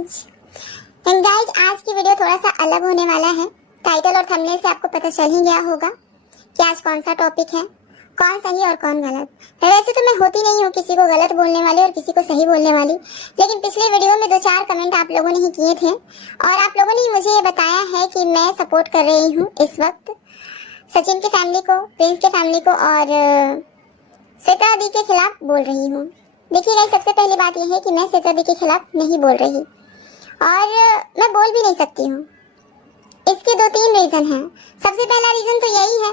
Guys आज की video थोड़ा सा अलग होने वाला है। टाइटल और थंबनेल से आपको पता चल ही गया होगा कि आज कौन सा टॉपिक है, कौन सही और कौन गलत। वैसे तो मैं होती नहीं हूँ किसी को गलत बोलने वाली और किसी को सही बोलने वाली, लेकिन पिछले वीडियो में 2-4 कमेंट आप लोगों ने ही किए थे और आप लोगों ने मुझे ये बताया है कि मैं सपोर्ट कर रही हूँ इस वक्त सचिन की फैमिली को, प्रिंस की फैमिली को और श्वेता दी के खिलाफ बोल रही हूँ। देखिए गाइस, सबसे पहली बात यह है कि मैं श्वेता दी के खिलाफ नहीं बोल रही और मैं बोल भी नहीं सकती हूँ। इसके 2-3 रीजन हैं। सबसे पहला रीजन तो यही है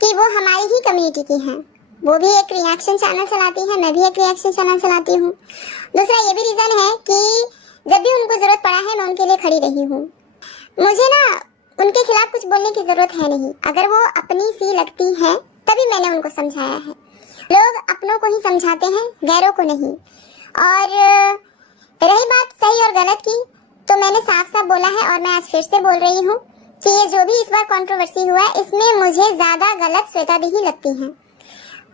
कि वो हमारी ही कम्युनिटी की हैं। वो भी एक रिएक्शन चैनल चलाती है, मैं भी एक रिएक्शन चैनल चलाती हूँ। दूसरा ये भी रीजन है कि जब भी उनको जरूरत पड़ा है मैं उनके लिए खड़ी रही हूँ। मुझे ना उनके खिलाफ कुछ बोलने की जरूरत है नहीं। अगर वो अपनी सी लगती है तभी मैंने उनको समझाया है। लोग अपनों को ही समझाते हैं, गैरों को नहीं। और रही बात सही और गलत की, तो मैंने साफ साफ बोला है और मैं आज फिर से बोल रही हूँ कि ये जो भी इस बार कंट्रोवर्सी हुआ है इसमें मुझे ज्यादा गलत श्वेता दी ही लगती है।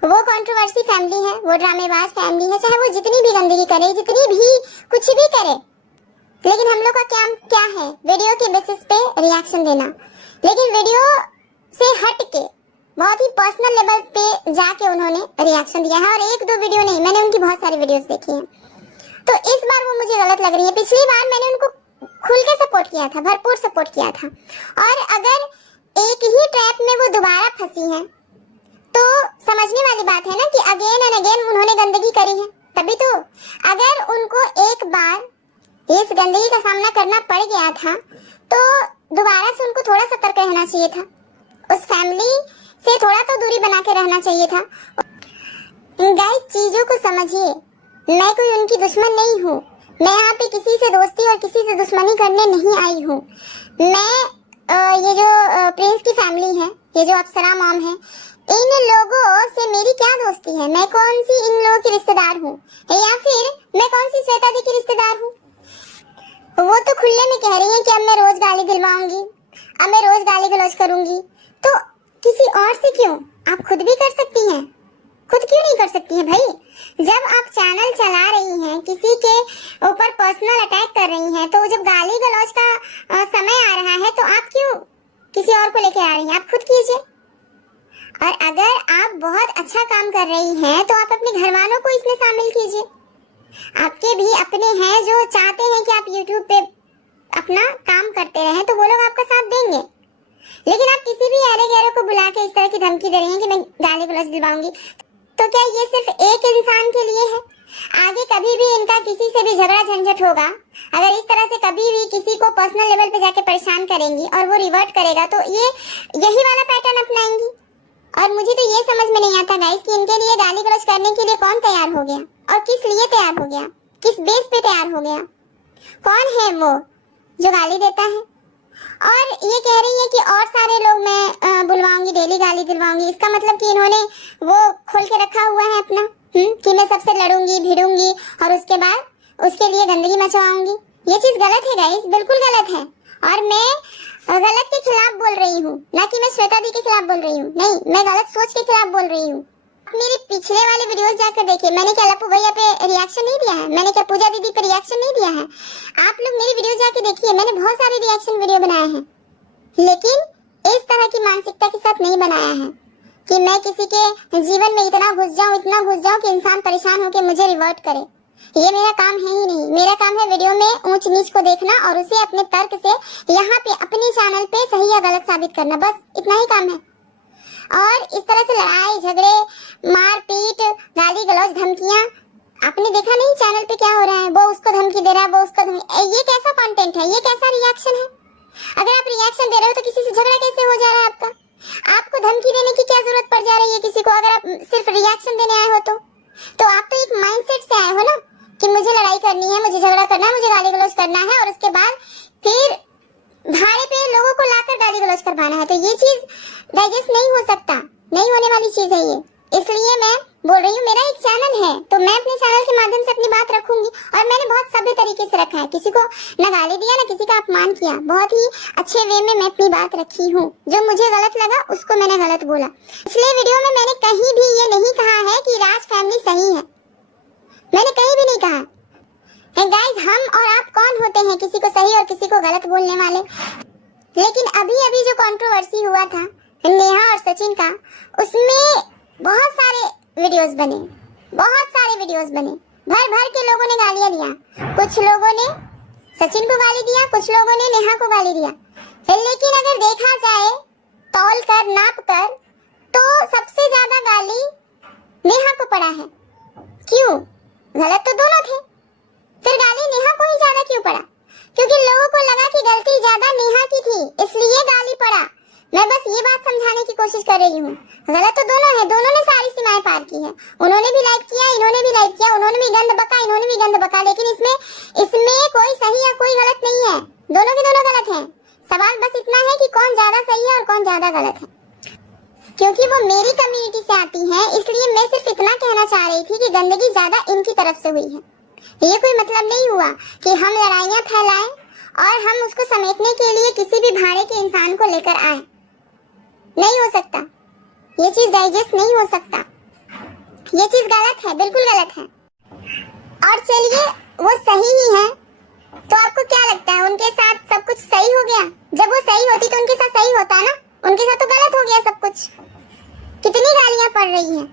वो कंट्रोवर्सी फैमिली है, वो ड्रामेबाज फैमिली है, चाहे वो जितनी भी गंदगी करे, जितनी भी कुछ भी करे, लेकिन हम लोग का काम क्या है? वीडियो के बेसिस पे रिएक्शन देना। लेकिन वीडियो से हट के बहुत ही पर्सनल लेवल पे जाके उन्होंने रिएक्शन दिया है और 1-2 वीडियो नहीं, मैंने उनकी बहुत सारी वीडियोस देखी हैं। तो इस बार वो मुझे गलत लग रही है। पिछली बार मैंने उनको खुल के सपोर्ट किया था, भरपूर सपोर्ट किया था। और अगर एक ही ट्रैप में वो दोबारा फंसी है तो समझने वाली बात है ना कि अगेन एंड अगेन उन्होंने गंदगी करी है। तभी तो अगर उनको एक बार इस गंदगी का सामना करना पड़ गया था तो दोबारा से उनको थोड़ा सतर्क रहना चाहिए था। उस फैमिली से थोड़ा तो दूरी बना के रहना चाहिए था। गाइस, चीजों को समझिए। मैं कोई उनकी दुश्मन नहीं हूँ। मैं यहाँ पे किसी से दोस्ती और किसी से दुश्मनी करने नहीं आई हूँ। मैं ये जो प्रिंस की फैमिली है, ये जो अप्सरा मॉम है, इन लोगों से मेरी क्या दोस्ती है? मैं कौन सी इन लोगों की रिश्तेदार हूँ या फिर मैं कौन सी श्वेता दी की रिश्तेदार हूँ? वो तो खुले में कह रही है कि अब मैं रोज गाली दिलवाऊंगी, अब मैं रोज गाली गलौज करूंगी। तो किसी और से क्यों? आप खुद भी कर सकती हैं। खुद क्यों नहीं कर सकती है भाई? जब आप चैनल चला रही हैं, किसी के ऊपर पर्सनल अटैक कर रही हैं, तो जब गाली गलौज का समय आ रहा है तो आप क्यों किसी और को लेके आ रही हैं? आप खुद कीजिए। और अगर आप बहुत अच्छा काम कर रही हैं तो आप अपने घर वालों को इसमें शामिल कीजिए। आपके भी अपने हैं जो चाहते हैं कि आप YouTube पे अपना काम करते रहें, तो वो लोग आपका साथ देंगे। लेकिन आप किसी भी ऐरे गैरों को बुला के इस तरह की धमकी दे रही हैं कि मैं गाली गलौज दिलवाऊंगी, तो क्या ये सिर्फ एक इंसान के लिए है? आगे कभी भी इनका किसी से भी झगड़ा झंझट होगा, अगर इस तरह से कभी भी किसी को पर्सनल लेवल पे जाके परेशान करेंगी और वो रिवर्ट करेगा तो ये यही वाला पैटर्न अपनाएंगी। और मुझे तो ये समझ में नहीं आता गाइस कि इनके लिए गाली गलौज करने के लिए कौन तैयार हो गया और किस लिए तैयार हो गया, किस बेस पे तैयार हो गया? कौन है वो जो गाली देता है? और ये कह रही है कि और सारे लोग मैं बुलवाऊंगी, डेली गाली दिलवाऊंगी। इसका मतलब कि इन्होंने वो खोल के रखा हुआ है अपना कि मैं सबसे लड़ूंगी, भिड़ूंगी और उसके बाद उसके लिए गंदगी मचवाऊंगी। ये चीज गलत है गाइस, बिल्कुल गलत है। और मैं गलत के खिलाफ बोल रही हूँ, ना कि मैं श्वेता दी के खिलाफ बोल रही हूँ। नहीं, मैं गलत सोच के खिलाफ बोल रही हूँ। मेरे पिछले वाले वीडियोस जाकर देखिए, मैंने क्या लप्पू भैया पे रिएक्शन नहीं दिया है? मैंने क्या पूजा दीदी पे रिएक्शन नहीं दिया है? आप लोग मेरी वीडियो जाके देखिए, मैंने बहुत सारे रिएक्शन वीडियो बनाए हैं, लेकिन इस तरह की मानसिकता के साथ नहीं बनाया है कि मैं किसी के जीवन में इतना घुस जाऊं कि इंसान परेशान होकर मुझे रिवर्ट करे। ये मेरा काम है ही नहीं। मेरा काम है वीडियो में ऊंच नीच को देखना और उसे अपने तर्क से यहाँ पे अपने चैनल पे सही या गलत साबित करना, बस इतना ही काम है। और इस तरह से लड़ाई झगड़े, मारपीट, गाली गलौज, धमकियां, आपने देखा नहीं चैनल पे क्या हो रहा है? वो उसको धमकी दे रहा है, वो उसको धमकी। ये कैसा कंटेंट है? ये कैसा रिएक्शन है? अगर आप रिएक्शन दे रहे हो तो किसी से झगड़ा कैसे हो जा रहा है आपका? आपको धमकी देने की क्या जरूरत पड़ जा रही है किसी को? अगर आप सिर्फ रिएक्शन देने आए हो तो आप तो एक माइंडसेट से आए हो ना कि मुझे लड़ाई करनी है, मुझे झगड़ा करना है, मुझे गाली गलौज करना है और उसके बाद फिर भाड़े पे लोगों को लाकर गाली गलौज करवाना है। तो ये चीज डाइजेस्ट नहीं हो सकता, नहीं होने वाली चीज है ये। इसलिए मैं बोल रही हूँ, मेरा एक चैनल है तो मैं अपने चैनल के माध्यम से अपनी बात रखूंगी। और मैंने बहुत सभ्य तरीके से रखा है, किसी को न गाली दिया, न किसी का अपमान किया। बहुत ही अच्छे वे में मैं अपनी बात रखी हूँ। जो मुझे गलत लगा उसको मैंने गलत बोला। पिछले वीडियो में मैंने कहीं भी ये नहीं कहा है कि राज फैमिली सही है, मैंने कहीं भी नहीं कहा। गाइस, हम और आप कौन होते हैं किसी को सही और किसी को गलत बोलने वाले? लेकिन अभी अभी जो कंट्रोवर्सी हुआ था नेहा और सचिन का, उसमें बहुत सारे वीडियोस बने, भर भर के लोगों ने गालियां दिया। कुछ लोगों ने सचिन को गाली दिया, कुछ लोगों ने नेहा को गाली दिया। लेकिन अगर देखा जाए तौल कर, नाप कर, तो सबसे ज्यादा गाली नेहा को पड़ा है। क्यों? गलत तो दोनों थे, फिर गाली नेहा को ही ज्यादा क्यों पड़ा? क्योंकि लोगों को लगा कि गलती ज्यादा नेहा की थी, इसलिए गाली पड़ा। मैं बस ये बात समझाने की कोशिश कर रही हूँ। गलत तो दोनों है, दोनों ने सारी सीमाएं पार की है। उन्होंने भी लाइक किया, इन्होंने भी लाइक किया, उन्होंने भी गंद बका, इन्होंने भी गंद बका। लेकिन इसमें कोई सही या कोई गलत नहीं है, दोनों के दोनों गलत हैं। सवाल बस इतना है कि कौन ज्यादा सही है और कौन ज्यादा गलत है। क्योंकि वो मेरी कम्युनिटी से आती है, इसलिए मैं सिर्फ इतना कहना चाह रही थी कि गंदगी ज्यादा इनकी तरफ से हुई है। ये कोई मतलब नहीं हुआ कि हम लड़ाइयां फैलाएं और हम उसको समेटने के लिए किसी भी भाड़े के इंसान को लेकर आए। नहीं हो सकता, ये चीज डाइजेस्ट नहीं हो सकता, ये चीज गलत है, बिल्कुल गलत है। और चलिए, वो सही ही है, तो आपको क्या लगता है उनके साथ सब कुछ सही हो गया? जब वो सही होती तो उनके साथ सही होता ना, उनके साथ तो गलत हो गया सब कुछ। कितनी गालियां पड़ रही हैं,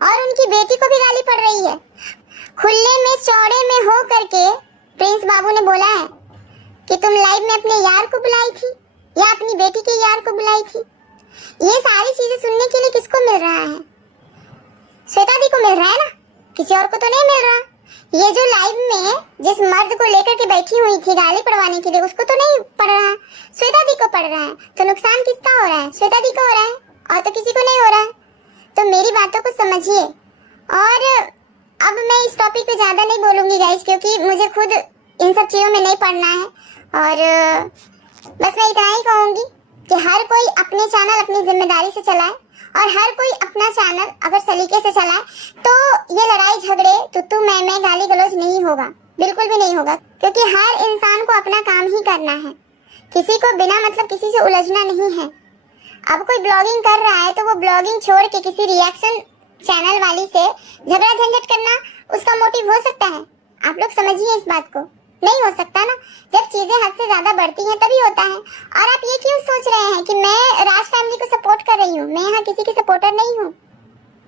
और उनकी बेटी को भी गाली पड़ रही है। खुले में चौड़े में हो करके प्रिंस बाबू ने बोला है कि तुम लाइव में अपने यार को बुलाई थी या अपनी बेटी के यार को बुलाई थी। ये सारी चीजें सुनने के लिए किसको मिल रहा है? श्वेता दी को मिल रहा है ना, किसी और को तो नहीं मिल रहा। ये जो लाइव में जिस मर्द को लेकर के बैठी हुई थी गाली पड़वाने के लिए, उसको तो नहीं पड़ रहा, श्वेता दी को पड़ रहा है। तो नुकसान किसका हो रहा है? श्वेता दी को हो रहा है, और तो किसी को नहीं हो रहा है। तो मेरी बातों को समझिए। और अब मैं इस टॉपिक पे ज्यादा नहीं बोलूंगी गाइस, क्योंकि मुझे खुद इन सब चीजों में नहीं पढ़ना है। और बस मैं इतना ही कहूंगी कि हर कोई अपने चैनल अपनी जिम्मेदारी से चलाए, और हर कोई अपना चैनल अगर सलीके से चलाए तो ये लड़ाई झगड़े तू मैं गाली गलौज नहीं होगा, बिल्कुल भी नहीं होगा। क्योंकि हर इंसान को अपना काम ही करना है, किसी को बिना मतलब किसी से उलझना नहीं है। अब कोई ब्लॉगिंग कर रहा है तो वो ब्लॉगिंग छोड़ के किसी रिएक्शन चैनल वाली से झगड़ा झंझट करना उसका मोटिव हो सकता है? आप लोग समझिए इस बात को। नहीं हो सकता ना, जब चीजें हद से ज्यादा बढ़ती हैं तभी होता है। और आप ये क्यों सोच रहे हैं कि मैं राज फैमिली को सपोर्ट कर रही हूँ? मैं यहाँ किसी की सपोर्टर नहीं हूँ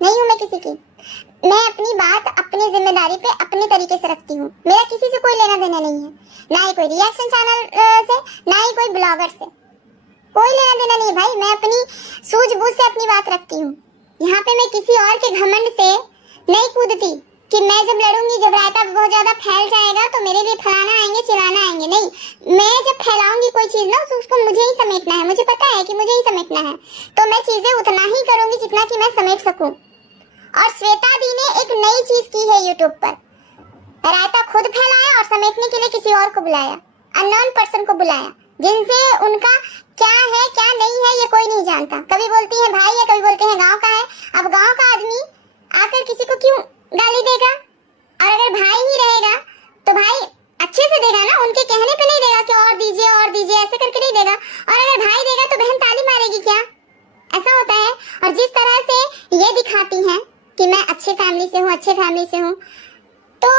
मैं किसी की। मैं अपनी बात अपनी जिम्मेदारी पे अपने तरीके से रखती हूँ। मेरा किसी से कोई लेना देना नहीं है, ना ही कोई रिएक्शन चैनल से, ना ही कोई ब्लॉगर से, कोई लेना देना नहीं भाई। मैं अपनी सूझबूझ से अपनी बात रखती हूँ। यहाँ पे मैं किसी और के घमंड से नहीं कूदती कि मैं जब लड़ूंगी, जब रायता बहुत ज्यादा फैल जाएगा तो मेरे लिए फैलाना आएंगे, चिल्लाना आएंगे। नहीं, मैं जब फैलाऊंगी कोई चीज ना तो उसको मुझे ही समेटना है, मुझे पता है कि मुझे ही समेटना है। तो मैं चीजें उतना ही करूंगी जितना कि मैं समेट सकूं। और श्वेता दी ने एक नई चीज की है यूट्यूब पर, रायता खुद फैलाया और समेटने के लिए किसी और को बुलाया, अननोन पर्सन को बुलाया, जिनसे उनका क्या है क्या नहीं है ये कोई नहीं जानता। कभी बोलती है भाई है, कभी बोलते हैं गांव का है। अब गांव का आदमी आकर किसी को क्यों गाली देगा? और अगर भाई ही रहेगा तो भाई अच्छे से देगा ना, उनके कहने पे नहीं देगा कि और दीजिए ऐसे करके नहीं देगा। और अगर भाई देगा तो बहन ताली मारेगी क्या? ऐसा होता है। और जिस तरह से ये दिखाती हैं कि मैं अच्छे फैमिली से हूँ, तो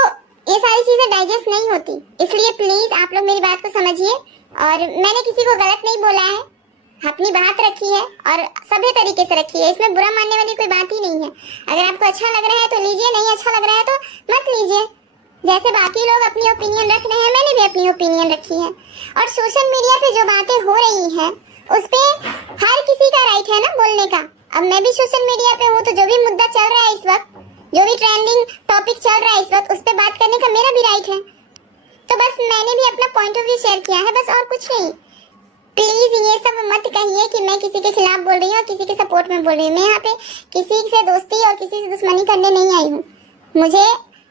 ये सारी चीजें डाइजेस्ट नहीं होती। इसलिए प्लीज आप लोग मेरी बात को समझिए। और मैंने किसी को गलत नहीं बोला है, अपनी बात रखी है और सभ्य तरीके से रखी है। इसमें बुरा मानने वाली कोई बात ही नहीं है। अगर आपको अच्छा लग रहा है तो लीजिए, नहीं अच्छा लग रहा है तो मत लीजिए। जैसे बाकी लोग अपनी ओपिनियन रख रहे हैं, मैंने भी अपनी ओपिनियन रखी है। और सोशल मीडिया पे जो बातें हो रही हैं उस पे हर किसी का राइट है ना बोलने का। अब मैं भी सोशल मीडिया पे हूँ, तो जो भी मुद्दा चल रहा है इस वक्त, जो भी ट्रेंडिंग टॉपिक चल रहा है इस वक्त, उस पे बात करने का मेरा भी राइट है। तो बस मैंने भी अपना पॉइंट ऑफ व्यू शेयर किया है, बस और कुछ नहीं। प्लीज ये सब मत कहिए कि मैं किसी के खिलाफ बोल रही हूँ और किसी के सपोर्ट में बोल रही हूँ। मैं यहाँ पे किसी से दोस्ती और किसी से दुश्मनी करने नहीं आई हूँ। मुझे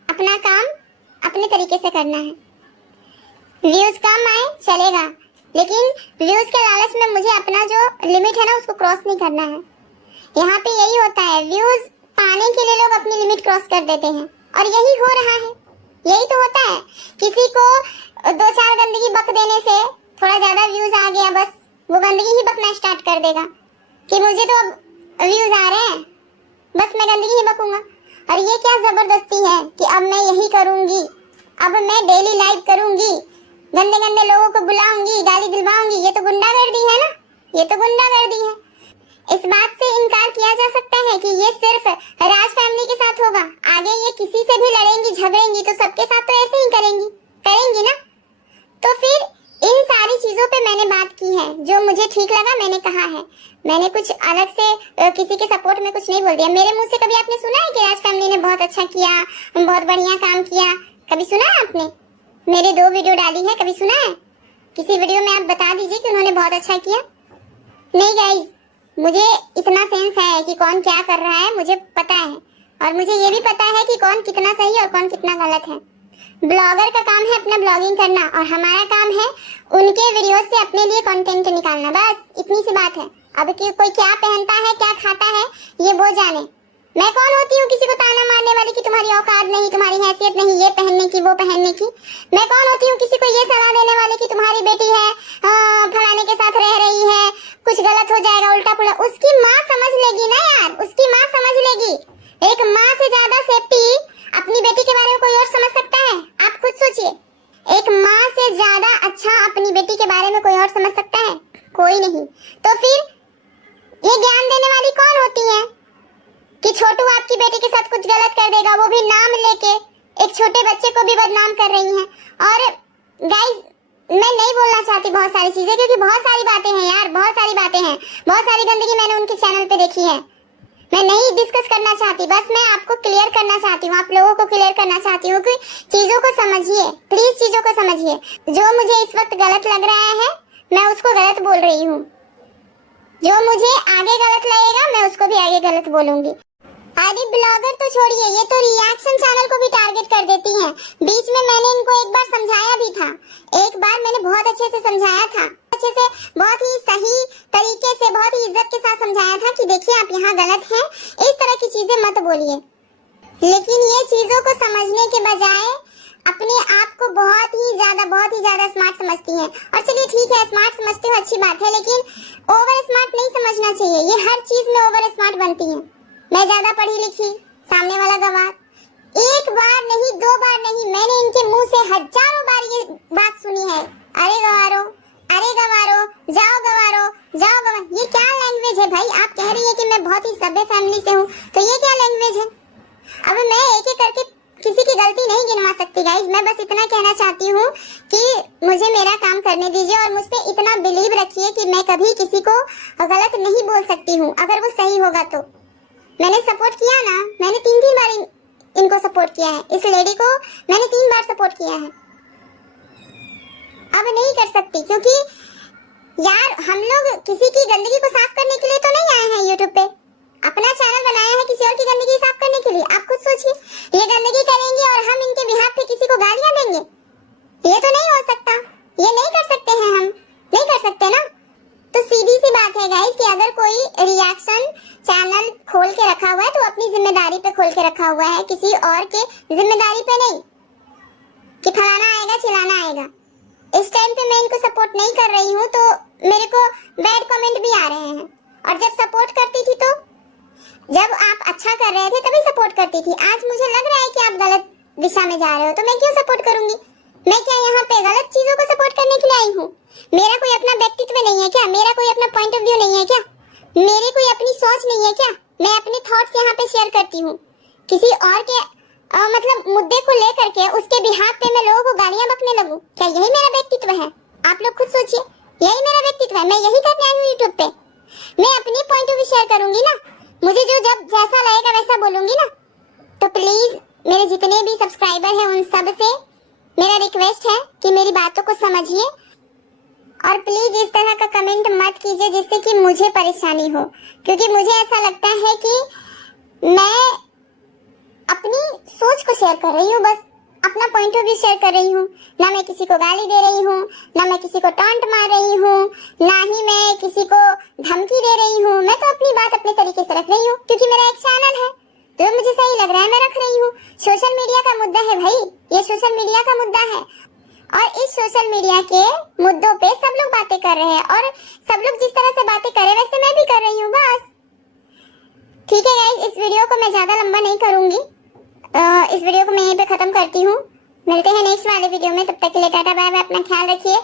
अपना काम अपने तरीके से करना है। व्यूज कम आए चलेगा, लेकिन व्यूज के लालच में मुझे अपना जो लिमिट है ना उसको क्रॉस नहीं करना है। यहाँ पे यही होता है, व्यूज पाने के लिए लोग अपनी लिमिट क्रॉस कर देते हैं, और यही हो रहा है, यही तो होता है। किसी को 2-4 गंदगी बक देने से थोड़ा ज्यादा व्यूज आ गया, बस वो गंदगी ही बकना स्टार्ट कर देगा कि मुझे तो अब व्यूज आ रहे हैं, बस मैं गंदगी ही बकूंगा। और ये क्या जबरदस्ती है कि अब मैं यही करूंगी, अब मैं डेली लाइव करूंगी, गंदे गंदे लोगों को बुलाऊंगी, गाली दिलवाऊंगी, ये तो गुंडागर्दी है ना, ये तो गुंडागर्दी है। इस बात से इनकार किया जा सकता है कि ये सिर्फ राज फैमिली के साथ होगा, आगे ये किसी से भी लड़ेंगी झगड़ेंगी तो सबके साथ तो ऐसे ही करेंगी ना। तो फिर इन सारी चीजों पे मैंने बात की है, जो मुझे ठीक लगा मैंने कहा है। मैंने कुछ अलग से किसी के सपोर्ट में कुछ नहीं बोल दिया। मेरे मुंह से कभी आपने सुना है कि राज फैमिली ने बहुत अच्छा किया, बहुत बढ़िया काम किया? कभी सुना है आपने? मेरे 2 वीडियो डाली है, कभी सुना है? किसी वीडियो में आप बता दीजिए कि उन्होंने बहुत अच्छा किया। नहीं गाइज, मुझे इतना सेंस है कि कौन क्या कर रहा है, मुझे पता है। और मुझे ये भी पता है कि कौन कितना सही और कौन कितना गलत है। ब्लॉगर का काम है अपना ब्लॉगिंग करना और हमारा काम है उनके वीडियो से अपने लिए कंटेंट निकालना, बस इतनी सी बात है। अब कि कोई क्या पहनता है क्या खाता है ये वो जाने। मैं कौन होती हूँ किसी को ताना मारने वाली कि तुम्हारी औकात नहीं, तुम्हारी हैसियत नहीं ये पहनने की वो पहनने की। मैं कौन होती हूँ किसी को ये सलाह देने वाली कि तुम्हारी बेटी है फलाने के साथ रह रही है, कुछ गलत हो जाएगा उल्टा पुल्टा। उसकी माँ समझ लेगी ना यार, उसकी माँ समझ लेगी। एक माँ से ज्यादा सेफ्टी अपनी बेटी के बारे में कोई और समझ सकता है? आप खुद सोचिए, एक माँ से ज्यादा अच्छा अपनी बेटी के बारे में कोई और समझ सकता है? कोई नहीं। तो फिर ये ज्ञान देने वाली कौन होती है कि छोटू आपकी बेटी के साथ कुछ गलत कर देगा, वो भी नाम लेके एक छोटे बच्चे को भी बदनाम कर रही हैं। और गाइस, मैं नहीं बोलना चाहती बहुत सारी चीजें, क्योंकि बहुत सारी बातें हैं यार, बहुत सारी बातें हैं, बहुत सारी गंदगी मैंने उनके चैनल पे देखी है। मैं नहीं डिस्कस करना चाहती, बस मैं आपको क्लियर करना चाहती हूँ, आप लोगों को क्लियर करना चाहती हूँ कि चीजों को समझिए, प्लीज चीजों को समझिए। जो मुझे इस वक्त गलत लग रहा है मैं उसको गलत बोल रही हूँ, जो मुझे आगे गलत लगेगा मैं उसको भी आगे गलत बोलूंगी। अरे ब्लॉगर तो छोड़िए, ये तो रिएक्शन चैनल को भी टारगेट कर देती हैं। बीच में मैंने इनको एक बार समझाया भी था, एक बार मैंने बहुत अच्छे से समझाया था, अच्छे से बहुत ही सही तरीके से बहुत ही इज्जत के साथ समझाया था कि देखिए आप यहाँ गलत हैं, इस तरह की चीजें मत बोलिए। लेकिन ये चीजों को समझने के बजाय अपने आप को बहुत ही ज्यादा स्मार्ट समझती हैं। और चलिए ठीक है, स्मार्ट समझते हो अच्छी बात है, लेकिन ओवर स्मार्ट नहीं समझना चाहिए। ये हर चीज में ओवर स्मार्ट बनती है। मैं ज्यादा पढ़ी लिखी, सामने वाला गवार। एक बार नहीं, 2 बार नहीं, मैंने इनके मुंह से हजारों बार ये बात सुनी है, अरे गवारो, जाओ गवारो, जाओ गवार। ये क्या लैंग्वेज है भाई? आप कह रही है कि मैं बहुत ही सभ्य फैमिली से हूँ, तो ये क्या लैंग्वेज है? अब मैं एक एक करके किसी की गलती नहीं गिनवा सकती गाइज, मैं बस इतना कहना चाहती हूँ कि मुझे मेरा काम करने दीजिए और मुझ पे इतना बिलीव रखिए कि मैं कभी किसी को गलत नहीं बोल सकती हूँ, अगर वो सही होगा तो। मैंने सपोर्ट किया ना, मैंने 3 बार इनको सपोर्ट किया है, इस लेडी को मैंने 3 बार सपोर्ट किया है। अब नहीं कर सकती, क्योंकि यार हम लोग किसी की गंदगी को साफ करने के लिए तो नहीं आए हैं यूट्यूब पे। अपना चैनल बनाया है किसी और की गंदगी साफ करने के लिए। आप खुद सोचिए, ये गंदगी करेंगे और हम इनके बिहाफ पे किसी को गालियां देंगे? ये तो नहीं हो सकता, ये नहीं कर सकते हैं, हम नहीं कर सकते ना। तो सीधी सी बात है गाइस कि अगर कोई रिएक्शन चैनल खोल के रखा हुआ है तो अपनी जिम्मेदारी पे खोल के रखा हुआ है, किसी और के जिम्मेदारी पे नहीं कि फलाना आएगा चिल्लाना आएगा। इस टाइम पे मैं इनको सपोर्ट नहीं कर रही हूँ तो मेरे को बैड कमेंट भी आ रहे हैं, और जब सपोर्ट करती थी तो जब आप अच्छा कर रहे थे तभी सपोर्ट करती थी। आज मुझे लग रहा है कि आप गलत दिशा में जा रहे हो तो मैं क्यों सपोर्ट करूंगी? मैं क्या यहाँ पे गलत चीजों को सपोर्ट करने के लिए आई हूँ? मेरा कोई अपना व्यक्तित्व नहीं है क्या? मेरा कोई अपना पॉइंट ऑफ व्यू नहीं है क्या? मेरी कोई अपनी सोच नहीं है क्या? मैं अपने थॉट्स यहाँ पे शेयर करती हूँ, किसी और के मतलब मुद्दे को लेकर के उसके बिहाफ पे मैं लोगों को गालियां बकने लगूं? क्या यही मेरा व्यक्तित्व है? आप लोग खुद सोचिए, यही मेरा व्यक्तित्व है? मैं यही करने आई हूँ यूट्यूब पे। मैं अपनी पॉइंट ऑफ व्यू शेयर करूंगी ना, मुझे जो जब जैसा लगेगा वैसा बोलूंगी ना। तो प्लीज मेरे जितने भी सब्सक्राइबर हैं उन सब से मेरा रिक्वेस्ट है कि मेरी बातों को समझिए, और प्लीज इस तरह का कमेंट मत कीजिए जिससे कि मुझे परेशानी हो, क्योंकि मुझे ऐसा लगता है कि मैं अपनी सोच को शेयर कर रही हूँ, बस अपना पॉइंट ऑफ व्यू शेयर कर रही हूँ। ना मैं किसी को गाली दे रही हूँ, ना मैं किसी को टॉन्ट मार रही हूँ, ना ही मैं किसी को धमकी दे रही हूँ। मैं तो अपनी बात अपने तरीके से रख रही हूँ, क्योंकि मेरा एक चैनल है, जो मुझे सही लग रहा है मैं रख रही हूँ। सोशल मीडिया का मुद्दा है भाई, ये सोशल मीडिया का मुद्दा है, और इस सोशल मीडिया के मुद्दों पे सब लोग बातें कर रहे हैं, और सब लोग जिस तरह से बातें कर रहे हैं वैसे मैं भी कर रही हूँ, बस। ठीक है गाइस, इस वीडियो को मैं ज्यादा लंबा नहीं करूंगी, इस वीडियो को मैं यहीं पे खत्म करती हूँ। मिलते हैं नेक्स्ट वाले वीडियो में, तब तक के लिए टाटा बाय बाय, अपना ख्याल रखिए